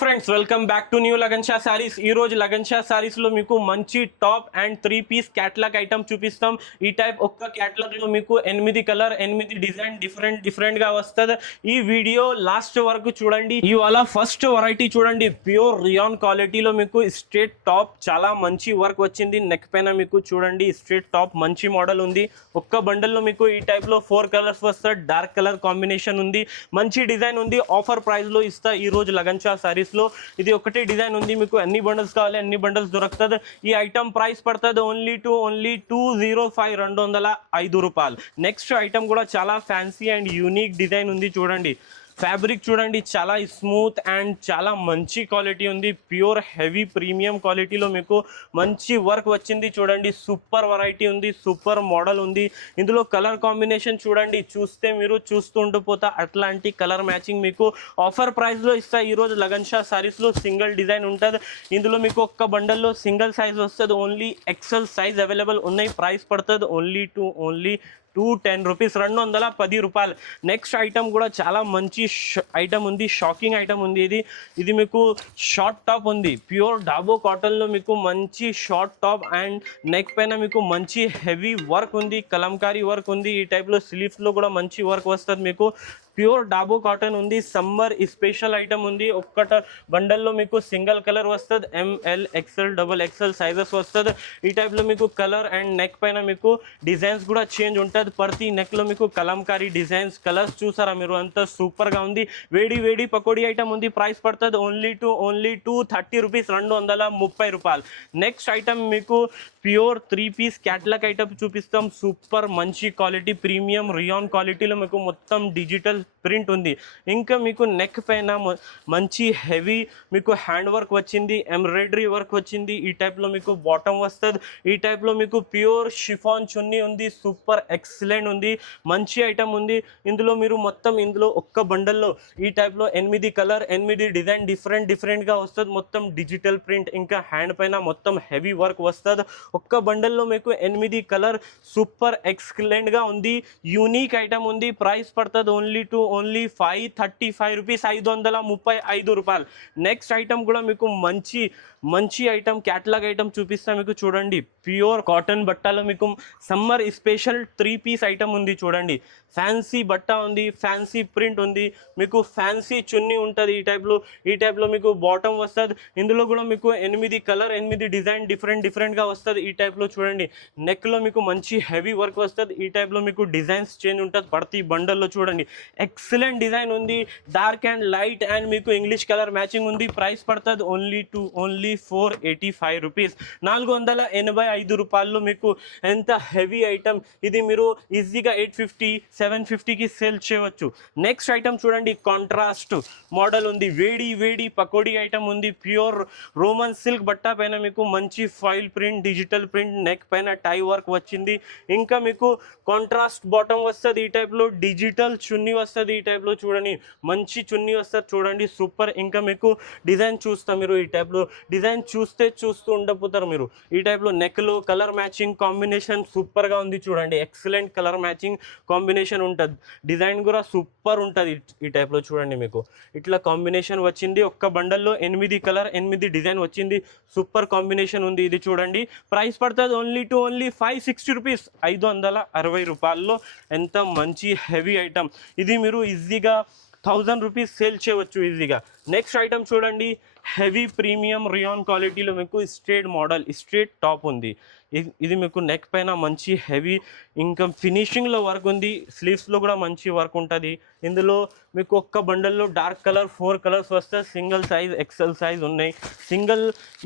Friends welcome back to new Lagan Shah sarees. ఈ రోజు Lagan Shah sarees లో మీకు మంచి top and 3 piece catalogue item చూపిస్తాం. ఈ టైప్ ఒక్క క్యాటలాగ్ లో మీకు 8 కలర్ 8 డిజైన్ డిఫరెంట్ గా వస్తుంది. ఈ వీడియో లాస్ట్ వరకు చూడండి. ఇవాళ ఫస్ట్ వెరైటీ చూడండి, ప్యూర్ రియాన్ క్వాలిటీలో మీకు స్ట్రేట్ టాప్ చాలా మంచి వర్క్ వచ్చింది. నెక్ పైన మీకు చూడండి స్ట్రేట్ టాప్ మంచి మోడల్ ఉంది. ఒక్క బండల్ లో మీకు ఈ టైప్ లో 4 కలర్స్ వస్తాయి. డార్క్ కలర్ కాంబినేషన్ ఉంది, మంచి డిజైన్ ఉంది. ఆఫర్ ప్రైస్ లో ఇస్తా ఈ రోజు లగన్ షా సారీస్ లో. ఇది ఒకటే డిజైన్ ఉంది, మీకు అన్ని బండల్స్ కావాలి అన్ని బండల్స్ దొరుకుతుంది. ఈ ఐటమ్ ప్రైస్ పడుతుంది ఓన్లీ 205 205 రూపాయలు. నెక్స్ట్ ఐటమ్ కూడా చాలా ఫ్యాన్సీ అండ్ యూనిక్ డిజైన్ ఉంది. చూడండి ఫ్యాబ్రిక్ చూడండి, చాలా స్మూత్ అండ్ చాలా మంచి క్వాలిటీ ఉంది. ప్యూర్ హెవీ ప్రీమియం క్వాలిటీలో మీకు మంచి వర్క్ వచ్చింది. చూడండి సూపర్ వెరైటీ ఉంది, సూపర్ మోడల్ ఉంది. ఇందులో కలర్ కాంబినేషన్ చూడండి, చూస్తే మీరు చూస్తుండిపోతా అట్లాంటి కలర్ మ్యాచింగ్ మీకు ఆఫర్ ప్రైస్లో ఇస్తా ఈరోజు లగన్ షా సారీస్లో. సింగిల్ డిజైన్ ఉంటుంది ఇందులో, మీకు ఒక్క బండల్లో సింగిల్ సైజ్ వస్తుంది. ఓన్లీ ఎక్సెల్ సైజ్ అవైలబుల్ ఉన్నాయి. ప్రైస్ పడుతుంది ఓన్లీ 210 రూపీస్, 210 రూపాయలు. నెక్స్ట్ ఐటమ్ కూడా చాలా మంచి ఐటమ్ ఉంది, షాకింగ్ ఐటమ్ ఉంది. ఇది మీకు షార్ట్ టాప్ ఉంది, ప్యూర్ డాబో కాటన్లో మీకు మంచి షార్ట్ టాప్ అండ్ నెక్ పైన మీకు మంచి హెవీ వర్క్ ఉంది, కలంకారీ వర్క్ ఉంది. ఈ టైప్లో స్లీవ్స్లో కూడా మంచి వర్క్ వస్తుంది. మీకు ప్యూర్ డాబో కాటన్ ఉంది, సమ్మర్ స్పెషల్ ఐటమ్ ఉంది. ఒక్కట బండల్లో మీకు సింగిల్ కలర్ వస్తుంది. M L XL double XL sizes వస్తుంది. ఈ టైప్లో మీకు కలర్ అండ్ నెక్ పైన మీకు డిజైన్స్ కూడా చేంజ్ ఉంటుంది. ప్రతి నెక్లో మీకు కలంకారీ డిజైన్స్ కలర్స్ చూసారా మీరు, అంతా సూపర్గా ఉంది. వేడి పకోడీ ఐటమ్ ఉంది. ప్రైస్ పడుతుంది ఓన్లీ 230 రూపీస్, 230 రూపాయలు. నెక్స్ట్ ఐటమ్ మీకు ప్యూర్ 3 పీస్ క్యాటలాగ్ ఐటమ్ చూపిస్తాం. సూపర్ మంచి క్వాలిటీ ప్రీమియం రియాన్ క్వాలిటీలో మీకు మొత్తం డిజిటల్ ప్రింట్ ఉంది. ఇంకా మీకు నెక్ పైన మంచి హెవీ మీకు హ్యాండ్ వర్క్ వచ్చింది, ఎంబ్రాయిడరీ వర్క్ వచ్చింది. ఈ టైప్లో మీకు బాటమ్ వస్తుంది. ఈ టైప్లో మీకు ప్యూర్ షిఫాన్ చున్నీ ఉంది, సూపర్ ఎక్సలెంట్ ఉంది, మంచి ఐటమ్ ఉంది. ఇందులో మీరు మొత్తం ఇందులో ఒక్క బండల్లో ఈ టైప్లో 8 కలర్ 8 డిజైన్ డిఫరెంట్గా వస్తుంది. మొత్తం డిజిటల్ ప్రింట్, ఇంకా హ్యాండ్ పైన మొత్తం హెవీ వర్క్ వస్తుంది. ఒక్క బండల్లో మీకు 8 కలర్ సూపర్ ఎక్సలెంట్గా ఉంది, యూనిక్ ఐటమ్ ఉంది. ప్రైస్ పడుతుంది ఓన్లీ 535 రూపీస్, 535 రూపాయలు. నెక్స్ట్ ఐటమ్ కూడా మీకు మంచి ఐటమ్ క్యాటలాగ్ ఐటమ్ చూపిస్తా మీకు. చూడండి ప్యూర్ కాటన్ బట్టలో మీకు సమ్మర్ స్పెషల్ 3 పీస్ ఐటమ్ ఉంది. చూడండి ఫ్యాన్సీ బట్ట ఉంది, ఫ్యాన్సీ ప్రింట్ ఉంది, మీకు ఫ్యాన్సీ చున్నీ ఉంటుంది. ఈ టైప్లో మీకు బాటమ్ వస్తుంది. ఇందులో కూడా మీకు 8 కలర్ 8 డిజైన్ డిఫరెంట్గా వస్తుంది. ఈ టైప్లో చూడండి నెక్లో మీకు మంచి హెవీ వర్క్ వస్తుంది. ఈ టైప్లో మీకు డిజైన్స్ చేంజ్ ఉంటుంది ప్రతి బండల్లో. చూడండి ఎక్సలెంట్ డిజైన్ ఉంది, డార్క్ అండ్ లైట్ అండ్ మీకు ఇంగ్లీష్ కలర్ మ్యాచింగ్ ఉంది. ప్రైస్ పడుతుంది ఓన్లీ 485 రూపీస్, 485 రూపాయల్లో మీకు ఎంత హెవీ ఐటమ్. ఇది మీరు ఈజీగా 850 750కి సేల్ చేయవచ్చు. నెక్స్ట్ ఐటమ్ చూడండి, కాంట్రాస్ట్ మోడల్ ఉంది, వేడి పకోడీ ఐటమ్ ఉంది. ప్యూర్ రోమన్ సిల్క్ బట్ట పైన మీకు మంచి foil print, digital print, neck పైన టై వర్క్ వచ్చింది. ఇంకా మీకు కాంట్రాస్ట్ బాటమ్ వస్తుంది. ఈ టైప్లో డిజిటల్ చున్నీ వస్తుంది. ఈ టైప్లో చూడండి మంచి చున్నీ వస్తుంది. చూడండి సూపర్. ఇంకా మీకు డిజైన్ చూస్తా మీరు, ఈ టైప్లో డిజైన్ చూస్తూ ఉండకపోతారు మీరు. ఈ టైప్లో నెక్లో కలర్ మ్యాచింగ్ కాంబినేషన్ సూపర్గా ఉంది. చూడండి ఎక్సలెంట్ కలర్ మ్యాచింగ్ కాంబినేషన్ ఉంటుంది. డిజైన్ కూడా సూపర్ ఉంటుంది. ఈ టైప్లో చూడండి మీకు ఇట్లా కాంబినేషన్ వచ్చింది. ఒక్క బండల్లో 8 కలర్ 8 డిజైన్ వచ్చింది. సూపర్ కాంబినేషన్ ఉంది. ఇది చూడండి ప్రైస్ పడుతుంది ఓన్లీ 560 రూపీస్, 560 రూపాయల్లో. ఎంత మంచి హెవీ ఐటమ్. ఇది మీరు ఈజీగా 1000 రూపీస్ సేల్ చేయవచ్చు ఈజీగా. నెక్స్ట్ ఐటమ్ చూడండి, హెవీ ప్రీమియం రియాన్ క్వాలిటీలో మీకు స్ట్రేట్ టాప్ ఉంది. ఇది మీకు నెక్ పైన మంచి హెవీ ఇంకా ఫినిషింగ్లో వర్క్ ఉంది. స్లీవ్స్లో కూడా మంచి వర్క్ ఉంటుంది. ఇందులో మీకు ఒక్క బండల్లో డార్క్ కలర్ 4 కలర్స్ వస్తాయి. సింగిల్ సైజ్ ఎక్సెల్ సైజ్ ఉన్నాయి.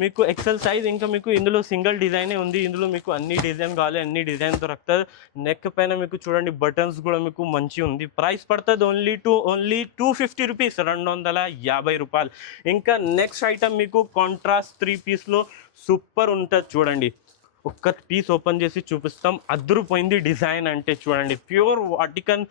మీకు ఎక్సెల్ సైజ్. ఇంకా మీకు ఇందులో సింగిల్ డిజైనే ఉంది. ఇందులో మీకు అన్ని డిజైన్ కావాలి, అన్ని డిజైన్ దొరుకుతుంది. నెక్ పైన మీకు చూడండి బటన్స్ కూడా మీకు మంచి ఉంది. ప్రైస్ పడుతుంది ఓన్లీ 250 రూపీస్, 250 రూపాయలు. ఇంకా నెక్స్ట్ ఐటమ్ మీకు కాంట్రాస్ట్ 3 పీస్లో సూపర్ ఉంటుంది. చూడండి ఒక్క పీస్ ఓపెన్ చేసి చూపిస్తాం, అద్దరిపోయింది డిజైన్ అంటే. చూడండి ప్యూర్ వాటికన్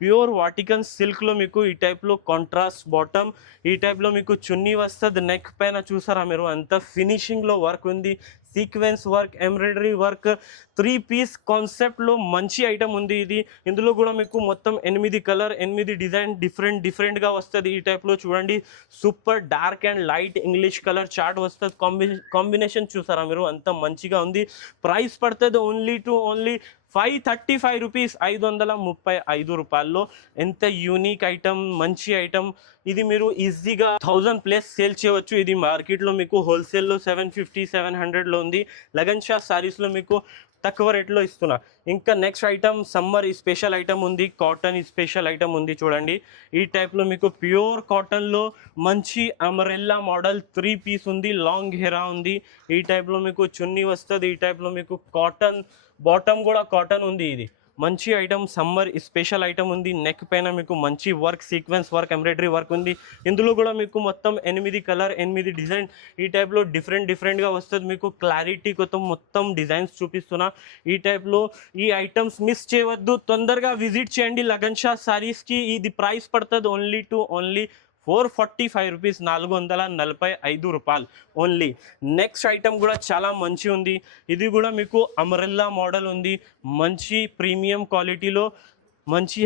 ప్యూర్ వాటికన్ సిల్క్లో మీకు ఈ టైప్లో కాంట్రాస్ట్ బాటమ్, ఈ టైప్లో మీకు చున్నీ వస్తుంది. నెక్ పైన చూసారా మీరు అంత ఫినిషింగ్లో వర్క్ ఉంది, sequence work, embroidery work, 3 piece కాన్సెప్ట్లో మంచి ఐటమ్ ఉంది ఇది. ఇందులో కూడా మీకు మొత్తం 8 కలర్, 8 డిజైన్ డిఫరెంట్గా వస్తుంది. ఈ టైప్లో చూడండి, super dark and light English colour chart వస్తుంది. కాంబినేషన్ చూసారా మీరు అంత మంచిగా ఉంది. ప్రైస్ పడుతుంది ఓన్లీ 535 రూపీస్, 535 రూపాయల్లో. ఎంత యూనిక్ ఐటమ్, మంచి ఐటమ్ ఇది. మీరు ఈజీగా 1000+ సేల్ చేయవచ్చు. ఇది మార్కెట్లో మీకు హోల్సేల్లో 750-700లో ఉంది. లగన్ షా సారీస్లో మీకు తక్కువ రేట్లో ఇస్తున్నా. ఇంకా next item summer special item ఉంది, కాటన్ స్పెషల్ ఐటమ్ ఉంది. చూడండి, ఈ టైప్లో మీకు ప్యూర్ కాటన్లో మంచి అంబ్రెల్లా మోడల్ 3 పీస్ ఉంది, లాంగ్ హెరా ఉంది. ఈ టైప్లో మీకు చున్నీ వస్తుంది. ఈ టైప్లో మీకు కాటన్ బాటమ్ కూడా కాటన్ ఉంది. ఇది మంచి ఐటమ్, సమ్మర్ స్పెషల్ ఐటమ్ ఉంది. నెక్ పైన మీకు మంచి work, sequence work, embroidery work ఉంది. ఇందులో కూడా మీకు మొత్తం 8 కలర్, 8 డిజైన్ ఈ టైప్లో డిఫరెంట్గా వస్తుంది. మీకు క్లారిటీ కోసం మొత్తం డిజైన్స్ చూపిస్తున్నా. ఈ టైప్లో ఈ ఐటమ్స్ మిస్ చేయవద్దు, తొందరగా విజిట్ చేయండి లగన్ షా సారీస్కి. ఇది ప్రైస్ పడుతుంది ఓన్లీ 445 రూపీస్, 445 రూపాయలు ఓన్లీ. నెక్స్ట్ ఐటమ్ కూడా చాలా మంచి ఉంది. ఇది కూడా మీకు అంబ్రెల్లా మోడల్ ఉంది, మంచి ప్రీమియం క్వాలిటీలో మంచి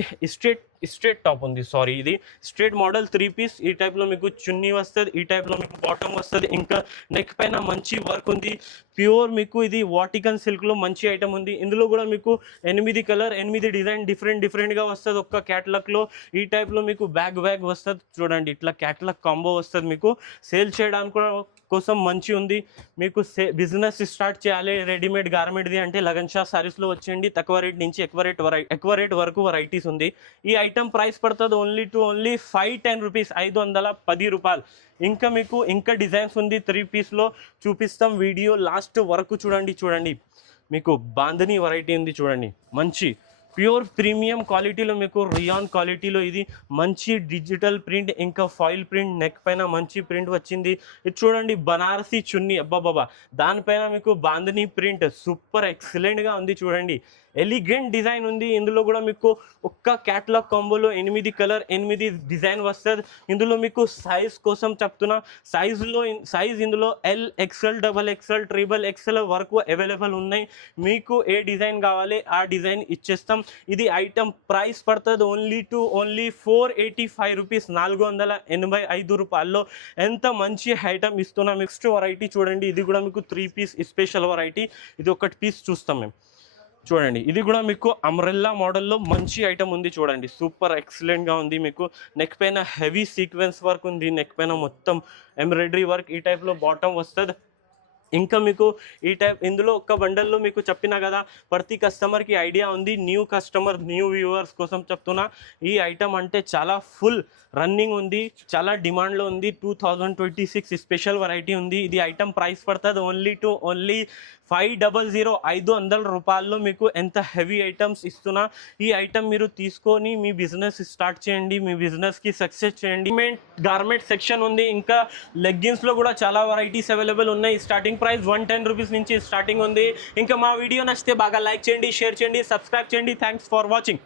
స్ట్రేట్ టాప్ ఉంది. సారీ, ఇది స్ట్రేట్ మోడల్ 3 పీస్. ఈ టైప్లో మీకు చున్నీ వస్తుంది, ఈ టైప్లో మీకు బాటమ్ వస్తుంది. ఇంకా నెక్ పైన మంచి వర్క్ ఉంది. ప్యూర్ మీకు ఇది వాటికన్ సిల్క్లో మంచి ఐటమ్ ఉంది. ఇందులో కూడా మీకు 8 కలర్, 8 డిజైన్ డిఫరెంట్గా వస్తుంది ఒక్క క్యాటలాగ్లో. ఈ టైప్లో మీకు బ్యాగ్ వస్తుంది. చూడండి, ఇట్లా క్యాటలాగ్ కాంబో వస్తుంది. మీకు సేల్ చేయడానికి కూడా కోసం మంచి ఉంది. మీకు బిజినెస్ స్టార్ట్ చేయాలి రెడీమేడ్ గార్మెంట్ది అంటే లగన్ షా సారీస్లో వచ్చేయండి. తక్కువ రేట్ నుంచి ఎక్కువ రేట్ వరకు వెరైటీస్ ఉంది. ఈ ఐటమ్ ప్రైస్ పడుతుంది ఓన్లీ 510 రూపీస్, 510 రూపాయలు. ఇంకా మీకు ఇంకా డిజైన్స్ ఉంది 3 పీస్లో చూపిస్తాం. వీడియో లాస్ట్ వరకు చూడండి. మీకు బాంధనీ వెరైటీ ఉంది. చూడండి, మంచి ప్యూర్ ప్రీమియం క్వాలిటీలో మీకు రియాన్ క్వాలిటీలో ఇది మంచి డిజిటల్ ప్రింట్, ఇంకా ఫాయిల్ ప్రింట్, నెక్ పైన మంచి ప్రింట్ వచ్చింది. ఇది చూడండి, బనారసి చున్నీ, అబ్బాబాబా, దానిపైన మీకు బాంధనీ ప్రింట్ సూపర్ ఎక్సలెంట్గా ఉంది. చూడండి, ఎలిగెంట్ డిజైన్ ఉంది. ఇందులో కూడా మీకు ఒక్క క్యాటలాగ్ కాంబోలో 8 కలర్, 8 డిజైన్ వస్తుంది. ఇందులో మీకు సైజ్ కోసం చెప్తున్నా, సైజ్ ఇందులో L, XL, XXL, XXL వరకు అవైలబుల్ ఉన్నాయి. మీకు ఏ డిజైన్ కావాలి ఆ డిజైన్ ఇచ్చేస్తాం. ఇది ఐటమ్ ప్రైస్ పడుతుంది ఓన్లీ 485 రూపీస్, 485 రూపాయల్లో. ఎంత మంచి ఐటమ్ ఇస్తున్నాం. నెక్స్ట్ వెరైటీ చూడండి, ఇది కూడా మీకు 3 పీస్ స్పెషల్ వెరైటీ. ఇది ఒకటి పీస్ చూస్తాం మేము. చూడండి, ఇది కూడా మీకు అంబ్రెల్లా మోడల్లో మంచి ఐటమ్ ఉంది. చూడండి, సూపర్ ఎక్సలెంట్గా ఉంది. మీకు నెక్ పైన హెవీ సీక్వెన్స్ వర్క్ ఉంది, నెక్ పైన మొత్తం ఎంబ్రాయిడరీ వర్క్. ఈ టైప్లో బాటమ్ వస్తుంది. ఇంకా మీకు ఈ టైప్ ఇందులో ఒక్క బండల్లో మీకు చెప్పినా కదా, ప్రతి కస్టమర్కి ఐడియా ఉంది. న్యూ కస్టమర్, న్యూ వ్యూవర్స్ కోసం చెప్తున్నా, ఈ ఐటమ్ అంటే చాలా ఫుల్ రన్నింగ్ ఉంది, చాలా డిమాండ్లో ఉంది. 2026 స్పెషల్ వెరైటీ ఉంది. ఇది ఐటమ్ ప్రైస్ పడుతుంది ఓన్లీ 500 రూపాయల్లో. మీకు ఎంత హెవీ ఐటమ్స్ ఇస్తున్నా. ఈ ఐటమ్ మీరు తీసుకొని మీ బిజినెస్ స్టార్ట్ చేయండి, మీ బిజినెస్కి సక్సెస్ చేయండి. గార్మెంట్ సెక్షన్ ఉంది. ఇంకా లెగ్గిన్స్లో కూడా చాలా వెరైటీస్ అవైలబుల్ ఉన్నాయి. స్టార్టింగ్ ప్రైస్ 110 రూపీస్ నుంచి స్టార్టింగ్ ఉంది. ఇంకా మా వీడియో నచ్చితే బాగా లైక్ చేయండి, షేర్ చేయండి, సబ్స్క్రైబ్ చేయండి. Thanks for watching.